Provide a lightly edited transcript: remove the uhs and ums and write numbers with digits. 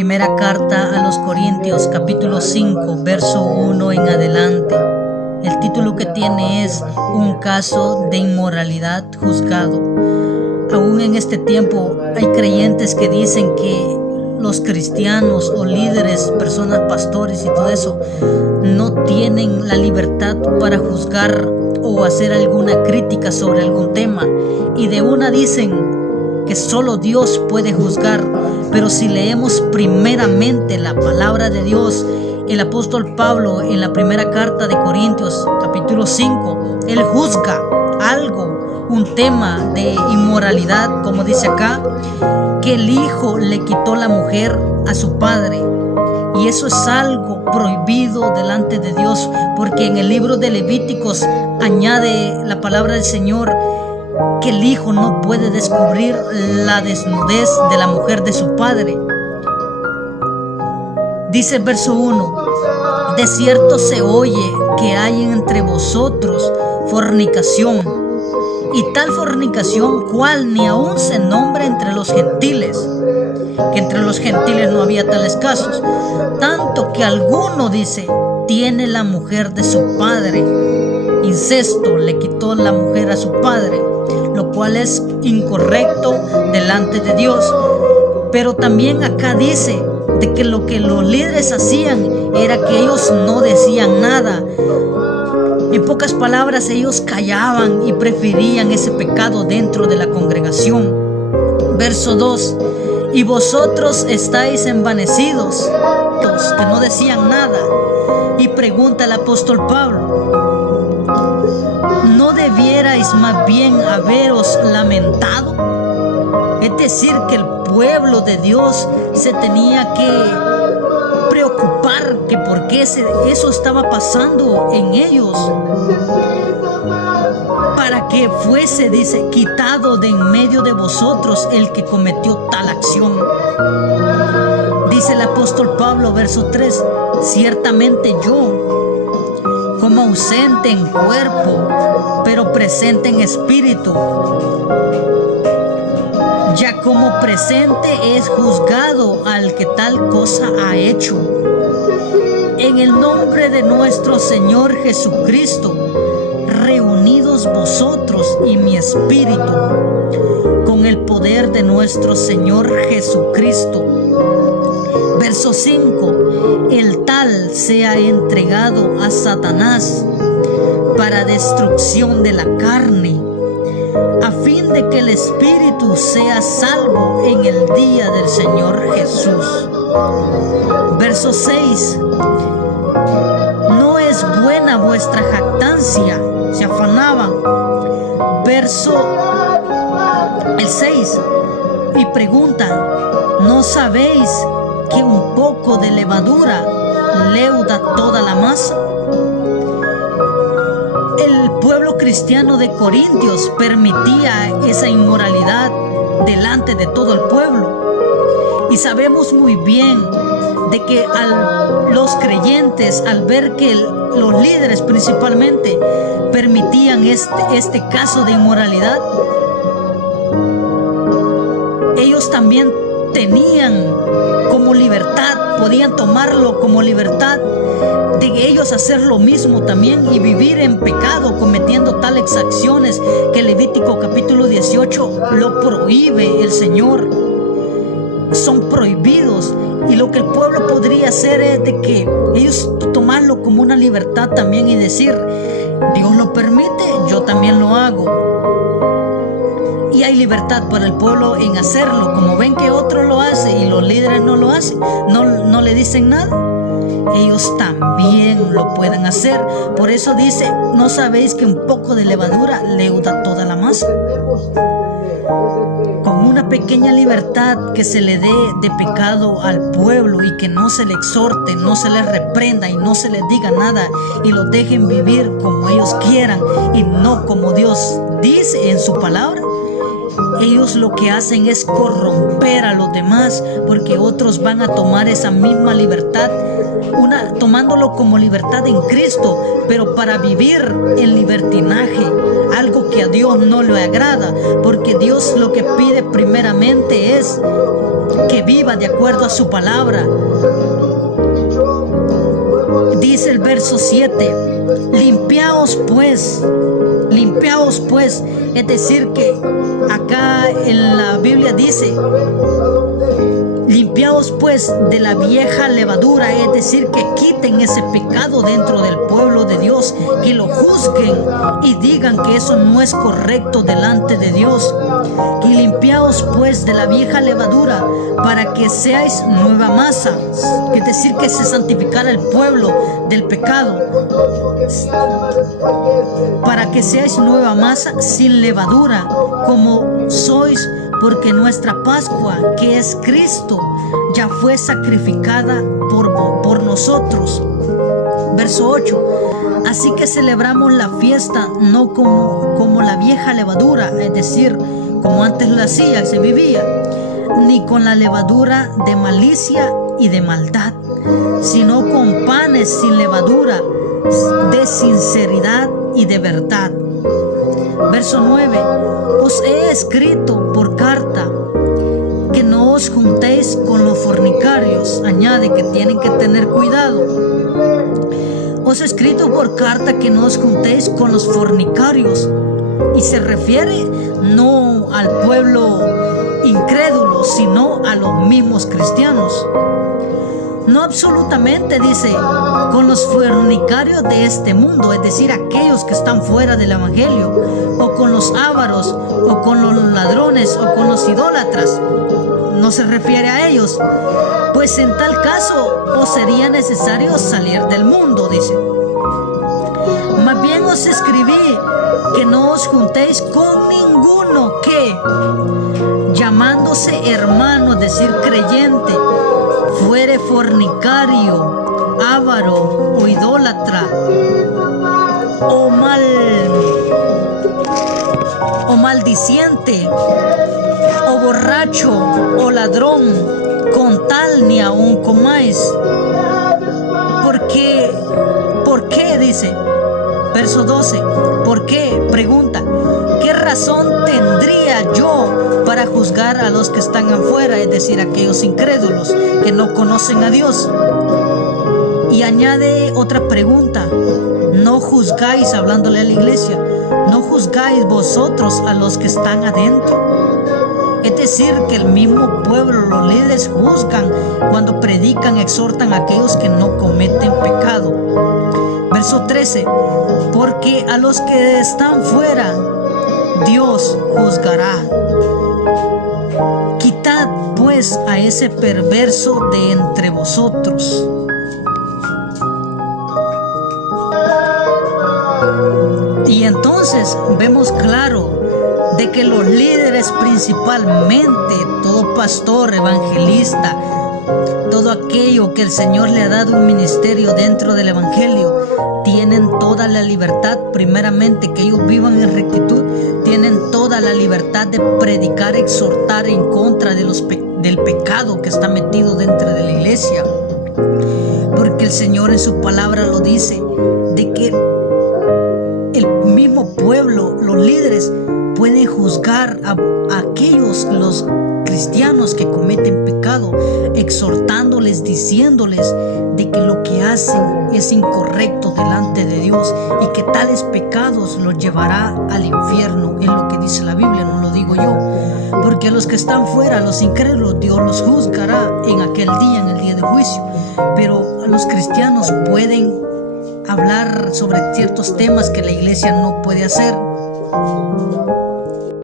Primera carta a los Corintios, capítulo 5, verso 1 en adelante. El título que tiene es Un caso de inmoralidad juzgado. Aún en este tiempo hay creyentes que dicen que los cristianos o líderes, personas, pastores y todo eso, no tienen la libertad para juzgar o hacer alguna crítica sobre algún tema. Y de una dicen que solo Dios puede juzgar. Pero si leemos primeramente la palabra de Dios, el apóstol Pablo en la primera carta de Corintios, capítulo 5, él juzga algo, un tema de inmoralidad, como dice acá, que el hijo le quitó la mujer a su padre. Y eso es algo prohibido delante de Dios, porque en el libro de Levíticos añade la palabra del Señor que el hijo no puede descubrir la desnudez de la mujer de su padre. Dice el verso 1: de cierto se oye que hay entre vosotros fornicación, y tal fornicación cual ni aún se nombra entre los gentiles, que entre los gentiles no había tales casos, tanto que alguno dice: tiene la mujer de su padre. Incesto, le quitó la mujer a su padre, lo cual es incorrecto delante de Dios. Pero también acá dice de que lo que los líderes hacían era que ellos no decían nada. En pocas palabras, ellos callaban y preferían ese pecado dentro de la congregación. Verso 2: y vosotros estáis envanecidos, los que no decían nada. Y pregunta el apóstol Pablo: ¿no debierais más bien haberos lamentado? Es decir, que el pueblo de Dios se tenía que preocupar que por qué eso estaba pasando en ellos, para que fuese, dice, quitado de en medio de vosotros el que cometió tal acción. Dice el apóstol Pablo, verso 3: ciertamente yo, como ausente en cuerpo, pero presente en espíritu, ya como presente es juzgado al que tal cosa ha hecho. En el nombre de nuestro Señor Jesucristo, reunidos vosotros y mi espíritu, con el poder de nuestro Señor Jesucristo. Verso 5: el tal sea entregado a Satanás para destrucción de la carne, a fin de que el espíritu sea salvo en el día del Señor Jesús. Verso 6: no es buena vuestra jactancia, se afanaban. Verso el 6: y pregunta: ¿no sabéis que un poco de levadura leuda toda la masa? El pueblo cristiano de Corintios permitía esa inmoralidad delante de todo el pueblo. Y sabemos muy bien de que los creyentes, al ver que los líderes principalmente permitían este caso de inmoralidad, ellos también tenían como libertad, podían tomarlo como libertad de ellos hacer lo mismo también y vivir en pecado cometiendo tales acciones que Levítico capítulo 18 lo prohíbe el Señor. Son prohibidos, y lo que el pueblo podría hacer es de que ellos tomarlo como una libertad también y decir: Dios lo permite, yo también lo hago. Y hay libertad para el pueblo en hacerlo. Como ven que otro lo hace y los líderes no lo hacen, no le dicen nada, ellos también lo pueden hacer. Por eso dice: ¿no sabéis que un poco de levadura leuda toda la masa? Con una pequeña libertad que se le dé de pecado al pueblo y que no se le exhorte, no se les reprenda y no se les diga nada, y los dejen vivir como ellos quieran y no como Dios dice en su palabra, ellos lo que hacen es corromper a los demás, porque otros van a tomar esa misma libertad, tomándolo como libertad en Cristo, pero para vivir en libertinaje, algo que a Dios no le agrada, porque Dios lo que pide primeramente es que viva de acuerdo a su palabra. Dice el verso 7, limpiaos pues, es decir que acá en la Biblia dice, limpiaos pues de la vieja levadura, es decir que quiten ese pecado dentro del pueblo de Dios, que lo juzguen y digan que eso no es correcto delante de Dios. Y limpiaos pues de la vieja levadura para que seáis nueva masa, es decir que se santificara el pueblo del pecado, para que seáis nueva masa sin levadura, como sois, porque nuestra Pascua, que es Cristo, ya fue sacrificada por nosotros. Verso 8. Así que celebramos la fiesta no como la vieja levadura, es decir, como antes lo hacía, se vivía, ni con la levadura de malicia y de maldad, sino con panes sin levadura, de sinceridad y de verdad. Verso 9. Os he escrito por carta que no os juntéis con los fornicarios. Añade que tienen que tener cuidado. Os he escrito por carta que no os juntéis con los fornicarios. Y se refiere no al pueblo incrédulo, sino a los mismos cristianos. No absolutamente, dice, con los fornicarios de este mundo, es decir, aquellos que están fuera del evangelio, o con los ávaros, o con los ladrones, o con los idólatras. No se refiere a ellos, pues en tal caso os sería necesario salir del mundo, dice. Más bien os escribí que no os juntéis con ninguno que, llamándose hermano, es decir, creyente, fuere fornicario, avaro o idólatra, o maldiciente, o borracho, o ladrón, con tal ni aun comáis. ¿Por qué? Dice, verso 12. ¿Por qué? Pregunta. ¿Qué razón tendría yo para juzgar a los que están afuera, es decir, aquellos incrédulos que no conocen a Dios? Y añade otra pregunta. ¿No juzgáis, hablándole a la iglesia, no juzgáis vosotros a los que están adentro? Es decir, que el mismo pueblo, los líderes juzgan cuando predican, exhortan a aquellos que no cometen pecado. Verso 13. Porque a los que están fuera, Dios juzgará. Quitad pues a ese perverso de entre vosotros. Y entonces vemos claro de que los líderes, principalmente todo pastor, evangelista, todo aquello que el Señor le ha dado un ministerio dentro del evangelio, tienen toda la libertad, primeramente que ellos vivan en rectitud, tienen toda la libertad de predicar, exhortar en contra de del pecado que está metido dentro de la iglesia, porque el Señor en su palabra lo dice, de que el mismo pueblo, los líderes, pueden juzgar a aquellos, los cristianos que cometen pecado, exhortándoles, diciéndoles de que lo que hacen es incorrecto delante de Dios y que tales pecados los llevará al infierno. Es lo que dice la Biblia, no lo digo yo, porque a los que están fuera, los incrédulos, Dios los juzgará en aquel día, en el día de juicio, pero los cristianos pueden hablar sobre ciertos temas que la iglesia no puede hacer.